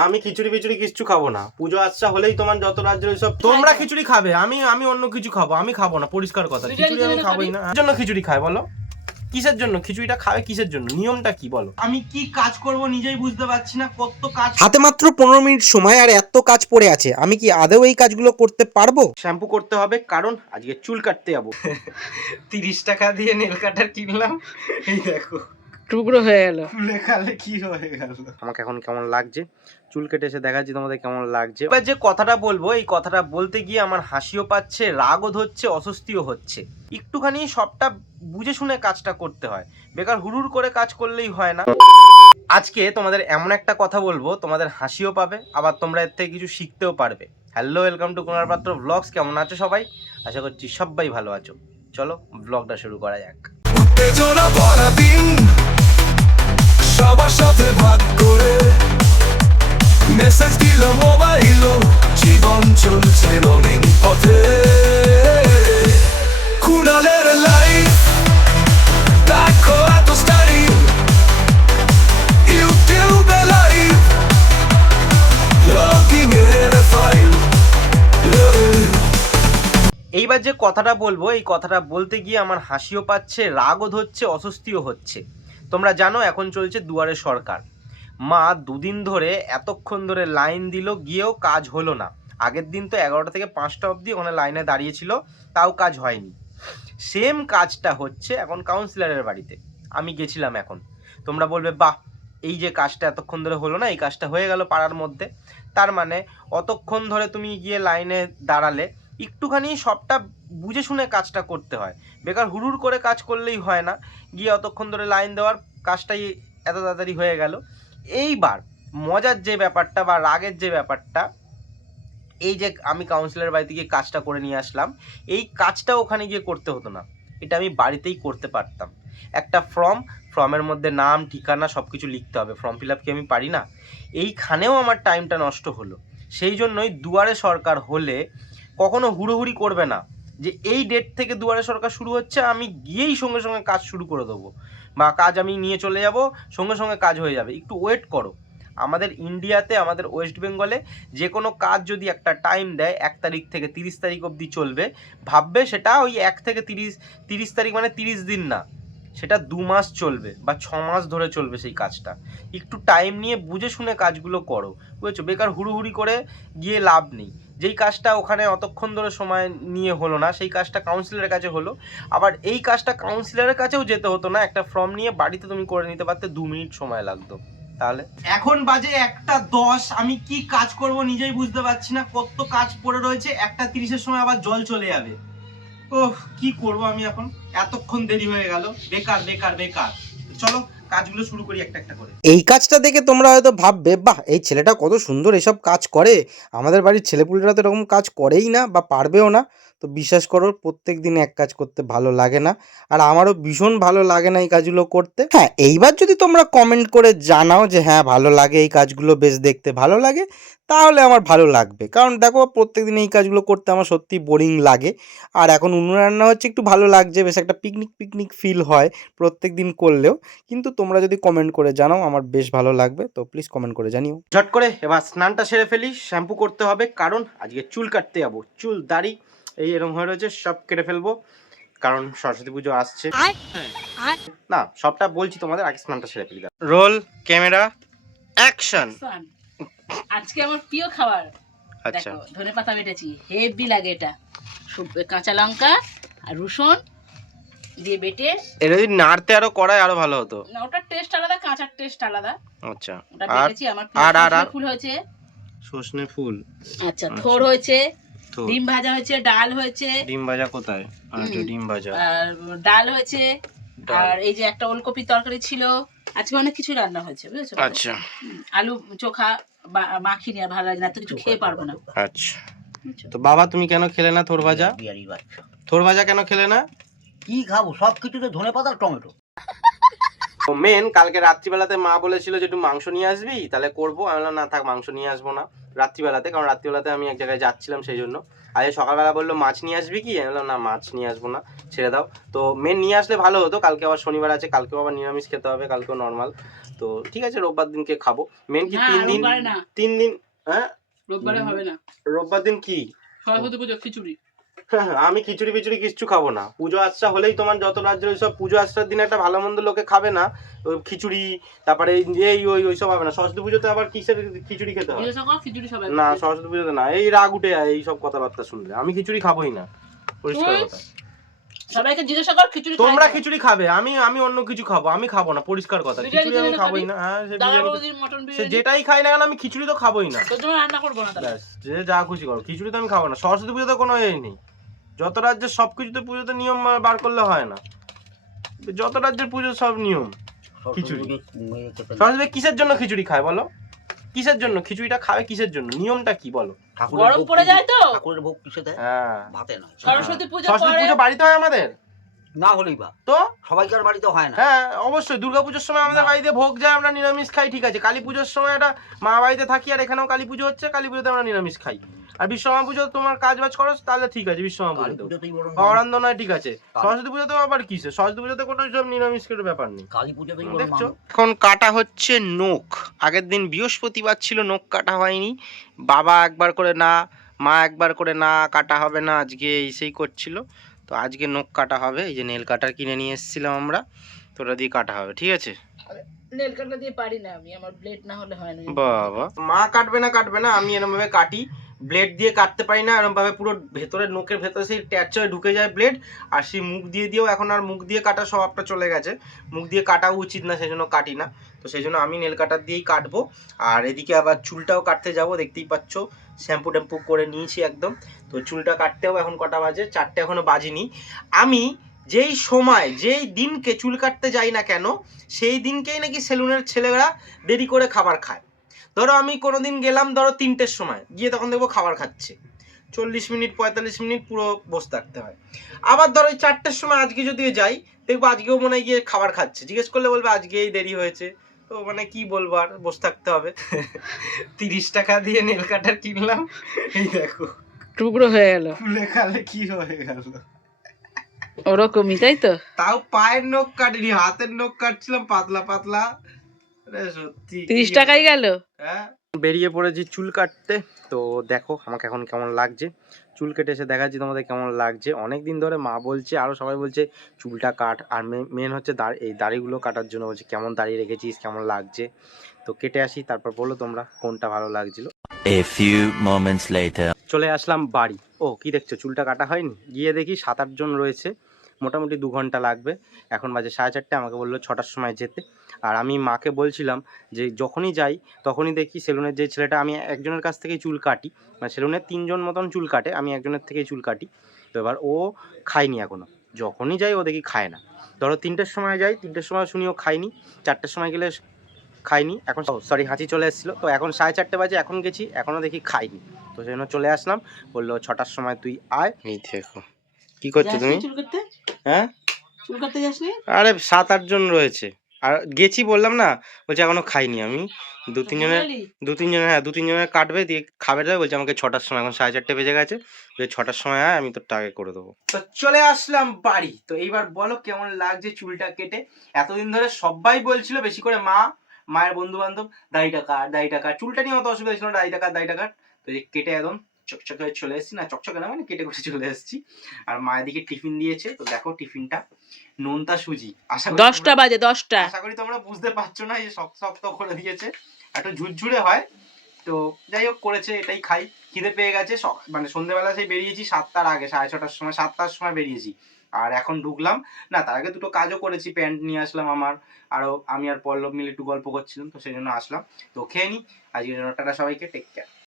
আমি খিচুড়ি ফিচুড়ি কিচ্ছু খাবো না। পুজো আচ্ছা হলেই তোমার যত রাজ্যের সব তোমরা খিচুড়ি খাবে, আমি অন্য কিছু খাবো। আমি খাবো না, পরিষ্কার কথা। খিচুড়ি আমি খাবোই না। জন্য খিচুড়ি খায় বলো? কিসের জন্য খিচুড়িটা খাবে? কিসের জন্য? নিয়মটা কি বলো? আমি কি কাজ করব নিজেই বুঝতে পারছি না। কত কাজ হাতে মাত্র 15 মিনিট সময় আর এত কাজ পড়ে আছে, আমি কি আদৌ এই কাজগুলো করতে পারবো? শ্যাম্পু করতে হবে, কারণ আজকে চুল কাটতে যাবো। 30 টাকা দিয়ে নেল কাটার কিনলাম, এই দেখো টুকরো হয়ে গেল। ফুলে খালে কি হয়ে গেল। আমাকে এখন কেমন লাগছে চুল কেটে এসে দেখাচ্ছি তোমাদের কেমন লাগছে। এবার যে কথাটা বলবো, এই কথাটা বলতে গিয়ে আমার হাসিও পাচ্ছে, রাগও ধরছে, অস্বস্তিও হচ্ছে। একটুখানি সবটা বুঝে শুনে কাজটা করতে হয়, বেকার হুড়ুর করে কাজ করলেই হয় না। আজকে তোমাদের এমন একটা কথা বলবো, তোমাদের হাসিও পাবে, আবার তোমরা এর থেকে কিছু শিখতেও পারবে। হ্যালো, ওয়েলকাম টু কুনাল পাত্র ব্লগস। কেমন আছো সবাই? আশা করছি সবাই ভালো আছো। চলো ব্লগটা শুরু করা যাক। উত্তেজনা ভরা দিন, সবার সাথে ভাগ করে মেসেজ দিল মোবাইল, জীবন চলছে রঙিন পথে। কুনালের লাইফ দেখো এত স্টাইল, ইউটিউবে লাইভ, লগিং এর ফাইল। এইবার যে কথাটা বলবো, এই কথাটা বলতে গিয়ে আমার হাসিও পাচ্ছে, রাগও ধরছে, অস্বস্তিও হচ্ছে। তোমরা জানো এখন চলছে দুয়ারে সরকার। মা দুদিন ধরে এতক্ষণ ধরে লাইন দিল, গিয়েও কাজ হলো না। আগের দিন তো 11টা থেকে 5টা অবধি ওখানে লাইনে দাঁড়িয়েছিল, তাও কাজ হয়নি। সেম কাজটা হচ্ছে এখন কাউন্সিলরের বাড়িতে। আমি গেছিলাম এখন। তোমরা বলবে বাহ, এই যে কাজটা এতক্ষণ ধরে হলো না, এই কাজটা হয়ে গেল পাড়ার মধ্যে। তার মানে অতক্ষণ ধরে তুমি গিয়ে লাইনে দাঁড়ালে, একটুখানি সবটা বুঝে শুনে কাজটা করতে হয়, বেকার হুড়ুর করে কাজ করলেই হয় না। গিয়ে অতক্ষণ ধরে লাইন দেওয়ার কাজটাই এত তাড়াতাড়ি হয়ে গেল। এইবার মজার যে ব্যাপারটা বা রাগের যে ব্যাপারটা, এই যে আমি কাউন্সিলরের বাড়িতে গিয়ে কাজটা করে নিয়ে আসলাম, এই কাজটা ওখানে গিয়ে করতে হতো না, এটা আমি বাড়িতেই করতে পারতাম। একটা ফর্মের মধ্যে নাম ঠিকানা সব কিছু লিখতে হবে। ফর্ম ফিল আপ কি আমি পারি না? এইখানেও আমার টাইমটা নষ্ট হলো। সেই জন্যই দুয়ারে সরকার হলে কখনো হুড়োহুড়ি করবে না যে এই ডেট থেকে দুয়ারে সরকার শুরু হচ্ছে, আমি গিয়েই সঙ্গে সঙ্গে কাজ শুরু করে দেবো, বা কাজ আমি নিয়ে চলে যাব, সঙ্গে সঙ্গে কাজ হয়ে যাবে। একটু ওয়েট করো। আমাদের ইন্ডিয়াতে, আমাদের ওয়েস্ট বেঙ্গলে যে কোনো কাজ যদি একটা টাইম দেয় 1 তারিখ থেকে 30 তারিখ অবধি চলবে, ভাববে সেটা ওই 1 থেকে 30 তারিখ মানে 30 দিন না, সেটা 2 মাস চলবে বা 6 মাস ধরে চলবে সেই কাজটা। একটু টাইম নিয়ে বুঝে শুনে কাজগুলো করো, বুঝেছো? বেকার হুড়ুহুড়ি করে গিয়ে লাভ নেই। যেই কাজটা ওখানে অতক্ষণ ধরে সময় নিয়ে হলো না, সেই কাজটা কাউন্সিলরের কাছে হলো। আবার এই কাজটা কাউন্সিলরের কাছেও যেতে হতো না, একটা ফর্ম নিয়ে বাড়িতে তুমি করে নিতে পারতে, 2 মিনিট সময় লাগতো। তাহলে এখন বাজে 1:10, আমি কি কাজ করব নিজেই বুঝতে পারছি না। কত কাজ পড়ে রয়েছে, 1:30-এর সময় আবার জল চলে যাবে। ওহ, কি করব আমি এখন? এতক্ষণ দেরি হয়ে গেল, বেকার বেকার বেকার। চলো কাজগুলো শুরু করি একটা একটা করে। এই কাজটা দেখে তোমরা হয়তো ভাববে, বাহ, এই ছেলেটা কত সুন্দর এসব কাজ করে, আমাদের বাড়ির ছেলেপুলেরা তো এরকম কাজ করেই না বা পারবেও না। তো বিশ্বাস করো, প্রত্যেক দিন এক কাজ করতে ভালো লাগে না, আর আমারও ভীষণ ভালো লাগে না এই কাজগুলো করতে। হ্যাঁ, এইবার যদি তোমরা কমেন্ট করে জানাও যে হ্যাঁ ভালো লাগে, এই কাজগুলো বেশ দেখতে ভালো লাগে, তাহলে আমার ভালো লাগবে। কারণ দেখো, প্রত্যেক দিন এই কাজগুলো করতে আমার সত্যি বোরিং লাগে। আর এখন উনুনে রান্না হচ্ছে, একটু ভালো লাগছে, বেশ একটা পিকনিক পিকনিক ফিল হয় প্রত্যেক দিন করলেও। কিন্তু তোমরা যদি কমেন্ট করে জানাও, আমার বেশ ভালো লাগবে। তো প্লিজ কমেন্ট করে জানিও। ঝট করে এবার স্নানটা সেরে ফেলি, শ্যাম্পু করতে হবে, কারণ আজকে চুল কাটতে যাবো। চুল দাড়ি এই এরকম হয়ে রয়েছে, সব কেটে ফেলবো, কারণ সরস্বতী পুজো আসছে। না, সবটা বলছি তোমাদের, আগে স্নানটা সেরে ফেলি। Roll, camera, action. আজকে আমার প্রিয় খাবার, আচ্ছা, দেখো ধনেপাতা বেটেছি, হেভি লাগে এটা। কাঁচা লঙ্কা আর রসুন দিয়ে বেটে, এটা যদি নাড়তে আরো করাই আরো ভালো হতো। না ওটার টেস্ট আলাদা, কাঁচার টেস্ট আলাদা। আচ্ছা, ওটা আর বেটেছি। আমার আর ফুল হয়েছে, সজনে ফুল, আচ্ছা থোর হয়েছে, থোড়। ডিম ভাজা হয়েছে, ডাল হয়েছে, ডিম ভাজা কোথায়? আচ্ছা, ডিম ভাজা আর ডাল হয়েছে, ডাল। আর এই যে একটা ওলকপির তরকারি ছিল। আজকে অনেক কিছু রান্না হয়েছে, বুঝেছো? আচ্ছা আলু চোখা মাখিনি, আর ভালো লাগে না, তো কিছু খেয়ে পারবো না। আচ্ছা। তো বাবা, তুমি কেন খেলে না থোর ভাজা? থোর ভাজা কেন খেলে না? কি খাবো, সব কিছুতে ধনেপাতা আর টমেটো। মেন কালকে রাত্রিবেলাতে মা বলেছিল যে একটু মাংস নিয়ে আসবি, তাহলে করবো। আমি বললাম না থাক, মাংস নিয়ে আসবো না। রাত্রিবেলাতে, কারণ রাত্রিবেলাতে আমি এক জায়গায় যাচ্ছিলাম সেই জন্য। আজকে সকালবেলা বললো মাছ নিয়ে আসবি কি, আমি বললাম না মাছ নিয়ে আসবো না, ছেড়ে দাও। তো মেন নিয়ে আসলে ভালো হতো, কালকে আবার শনিবার আছে, কালকেও আবার নিরামিষ খেতে হবে, কালকেও নর্মাল। তো ঠিক আছে রোববার দিনকে খাবো। মেন কি না, 3 দিন, রোববারে না। 3 দিন, হ্যাঁ রোববারে হবে না, রোববার দিন কি সরস্বতী পুজো খিচুড়ি। আমি খিচুড়ি ফিচুড়ি কিচ্ছু খাবো না। পুজো আচ্ছা হলেই তোমার যত রাজ্যের ওইসব পুজো আচ্ছার দিনে একটা ভালো মন্দ লোকে খাবে না, ওই খিচুড়ি, তারপরে ওইসব হবে না। সরস্বতী পুজোতে আবার কিসের খিচুড়ি খেতে হয়? খিচুড়ি সবাই না সরস্বতী পুজোতে না, এই রাগ উঠে যায় এইসব কথাবার্তা শুনলে। আমি খিচুড়ি খাবোই না, পরিষ্কার কথা। সবাইকে জিজ্ঞাসা কর খিচুড়ি তোমরা খিচুড়ি খাবে, আমি অন্য কিছু খাবো, আমি খাবো না, পরিষ্কার কথা। খিচুড়ি আমি খাবোই না। হ্যাঁ সে বিরিয়ানি, সে যেটাই খাই না কেন আমি খিচুড়ি তো খাবোই না। তোর জন্য রান্না করবো না তাহলে। ব্যাস, যে যা খুশি করো, খিচুড়ি তো আমি খাবো না। সরস্বতী পুজোতে কোনো এই নেই, যত রাজ্যের সব কিছুতে পুজোতে নিয়ম বার করলে হয় না, যত রাজ্যের পুজো সব নিয়ম। খিচুড়ি সরস্বতী কিসের জন্য খিচুড়ি খায় বলো, কিসের জন্য খিচুড়িটা খাবে, কিসের জন্য, নিয়মটা কি বলো? গরম পড়ে যায় তো, ঠাকুরের ভোগ কিসে দেয়? হ্যাঁ ভাতে নয়। সরস্বতী পুজো সরস্বতী পুজো বাড়িতে হয় আমাদের, না হলেই বা তো সবাইকার বাড়িতে হয় না। হ্যাঁ অবশ্যই দুর্গাপুজোর সময় আমাদের বাড়িতে ভোগ যায়, আমরা নিরামিষ খাই, ঠিক আছে। কালী পুজোর সময় একটা মা বাড়িতে থাকি, আর এখানেও কালী পুজো হচ্ছে, কালী পুজোতে আমরা নিরামিষ খাই। আর বিশ্বকর্মা পুজো তোমার কাজ বাজ করো তাহলে ঠিক আছে, বিশ্বকর্মা কালী পুজোতেও পুজোতেই বরং অরান্ধ নয়, ঠিক আছে। সরস্বতী পুজোতেও আবার কিসে, সরস্বতী পুজোতে কোনো সব নিরামিষ কোনো ব্যাপার নেই। কালী পুজোতেই বরং দেখছো এখন কাটা হচ্ছে নখ। আগের দিন বৃহস্পতিবার ছিল, নখ কাটা হয়নি। বাবা একবার করে না, মা একবার করে না, কাটা হবে না আজকে, এই সেই করছিল। তো আজকে নখ কাটা হবে। এই যে নেল কাটার কিনে নিয়ে এসেছিলাম আমরা, তো ওটা দিয়ে কাটা হবে, ঠিক আছে। নেল কাটা দিয়ে পারি না আমি, আমার ব্লেড না হলে হয় না। বাবা মা কাটবে না, আমি এরকম ভাবে কাটি, ব্লেড দিয়ে কাটতে পারি না। এরকম ভাবে পুরো ভেতরে নখের ভেতরে সেই ট্যাচে ঢুকে যায় ব্লেড। আর সেই মুখ দিয়ে দিয়েও এখন আর মুখ দিয়ে কাটা স্বভাবটা চলে গেছে, মুখ দিয়ে কাটা উচিত না, সেই জন্য কাটি না। তো সেই জন্য আমি নেল কাটার দিয়েই কাটবো। আর এদিকে আবার চুলটাও কাটতে যাব, দেখতেই পাচ্ছ শ্যাম্পু ট্যাম্পু করে নিয়েছি একদম। তো চুলটা কাটতেও এখন কটা বাজে, 4টে এখনো বাজেনি। আমি যেই সময় যেই দিনকে চুল কাটতে যাই না কেন, সেই দিনকেই নাকি সেলুনের ছেলেরা দেরি করে খাবার খায়। ধরো আমি কোনোদিন গেলাম ধরো 3টের সময় গিয়ে, তখন দেখবো খাবার খাচ্ছে, 40 মিনিট 45 মিনিট পুরো বসে থাকতে হয়। আবার ধরো ওই 4টের সময় আজকে যদি যাই, দেখবো আজকেও মনে হয় গিয়ে খাবার খাচ্ছে। জিজ্ঞেস করলে বলবে আজকেই দেরি হয়েছে। তো মানে কি বলবো, আর বসে থাকতে হবে। 30 টাকা দিয়ে নেল কাটার কিনলাম, এই দেখো টুকরো হয়ে গেল, খুলে খালে কি হয়ে গেল। ওরকমই তাই তো। তাও পায়ের নখ কাটিনি, হাতের নখ কাটছিলাম পাতলা পাতলা। সত্যি 30 টাকাই গেল। হ্যাঁ বেরিয়ে পড়েছি চুল কাটতে। তো দেখো আমাকে এখন কেমন লাগছে, চুল কেটে এসে দেখাচ্ছি তোমাদের কেমন লাগছে। অনেক দিন ধরে মা বলছে, আরও সবাই বলছে চুলটা কাট। আর মেন হচ্ছে এই দাড়িগুলো কাটার জন্য বলছে কেমন দাড়ি রেখেছিস, কেমন লাগছে। তো কেটে আসি, তারপর বলো তোমরা কোনটা ভালো লাগছিল। A few moments later. চলে আসলাম বাড়ি। ও কি দেখছো, চুলটা কাটা হয়নি। গিয়ে দেখি 7-8 জন রয়েছে, মোটামুটি 2 ঘন্টা লাগবে। এখন বাজে 4:30, আমাকে বললো 6টার সময় যেতে। আর আমি মাকে বলছিলাম যে যখনই যাই তখনই দেখি সেলুনের যে ছেলেটা, আমি একজনের কাছ থেকেই চুল কাটি, মানে সেলুনের 3 জন মতন চুল কাটে, আমি একজনের থেকেই চুল কাটি। তো এবার ও খায়নি এখনও, যখনই যাই ও দেখি খায় না। ধরো 3টের সময় যাই, 3টের সময় শুনি ও খায়নি, 4টের সময় গেলে খাইনি। এখন সরি হাঁচি চলে এসেছিলো, তো এখন 4:30 বাজে, এখন গেছি এখনও দেখি খাইনি। তো সেই জন্য চলে আসলাম, বললো 6টার সময় তুই আয়। এই দেখো কি করছো তুমি, চুল কাটতে, হ্যাঁ চুল কাটতে যাসনি? আরে 7-8 জন রয়েছে, আর গেছি বললাম না, বলছে এখনো খাইনি। আমি 2-3 জনের হ্যাঁ 2-3 জনের কাটবে দিয়ে খাবে দেবে, বলছে আমাকে 6টার সময়, এখন 4:30 বেজে গেছে, যে 6টার সময় আয়, আমি তোরটা আগে করে দেবো। তো চলে আসলাম বাড়ি। তো এইবার বলো কেমন লাগছে চুলটা কেটে। এতদিন ধরে সবাই বলছিল, বেশি করে মায়ের বন্ধু বান্ধব, দাড়িটা কাট। চুলটা নিয়ে অত অসুবিধা ছিল না, দাড়িটা কাট। তো এই কেটে একদম চকচকে হয়ে চলে এসেছি, না চকচকে না মানে কেটে কুটে চলে এসেছি। আর মায়ের দিকে টিফিন দিয়েছে, তো দেখো টিফিনটা নোনতা সুজি। আশা করি 10টা বাজে, 10টা। আশা করি তোমরা বুঝতে পারছো না, এই শক্ত করে দিয়েছে, একটু ঝুরঝুরে হয়। তো যাই হোক করেছে, এটাই খাই। খিদে পেয়ে গেছে, মানে সন্ধ্যেবেলা সেই বেরিয়েছি 7টার আগে, 6:30টার সময়, 7টার সময় বেরিয়েছি। আর এখন ঢুকলাম না, তার আগে 2টো কাজও করেছি, প্যান্ট নিয়ে আসলাম আমার, আরও আমি আর পল্লব মিলে একটু গল্প করছিলাম, তো সেই জন্য আসলাম। তো খেয়ে নি, আজকের জন্য টাটা সবাইকে, টেক কেয়ার।